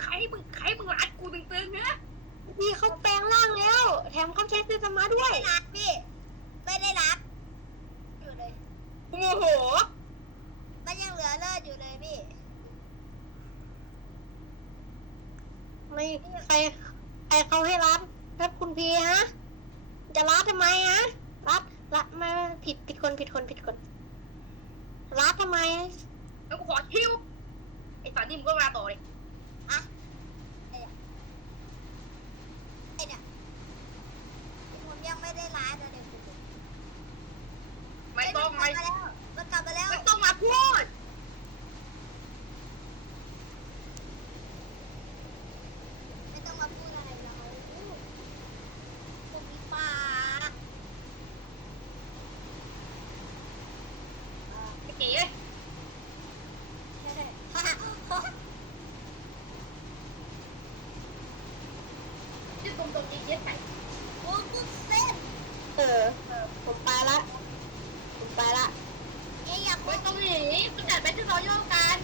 ใครมึงใครมึงรัดกูตึงๆนะพี่เขาแปลงร่างแล้ว แถมเขาใช้เซตมาด้วย ไม่ได้รักพี่ ไม่ได้รักอยู่เลย กูโมโห มันยังเหลือเลือดอยู่เลยพี่ ไม่ใครใครเขาให้รับรับคุณพีฮะ จะรับทำไมฮะรับรับมาผิดผิดคนผิดคนผิดคนรับทำไม แล้วกูขอคิวไอ้สันนี่มึงก็มาต่อเลย อะไอ้เนี่ยไอ้ เนี่ยผมยังไม่ได้ร้านเลย ไม่ต้อง ไม่ ไม่ มันกลับมาแล้วมันกลับมาแล้ว ไม่ต้องมาพูด ไม่ต้องมาพูดอะไรเราผมมีปาก ไอ้เก๋ ยืดตรงๆเย็ดๆไปโอ้กุ๊กเส้นเออผมไปละผมไปละเอ๊ะอยากไม่ต้องหนีมึงจัดไปที่รอยัลกัน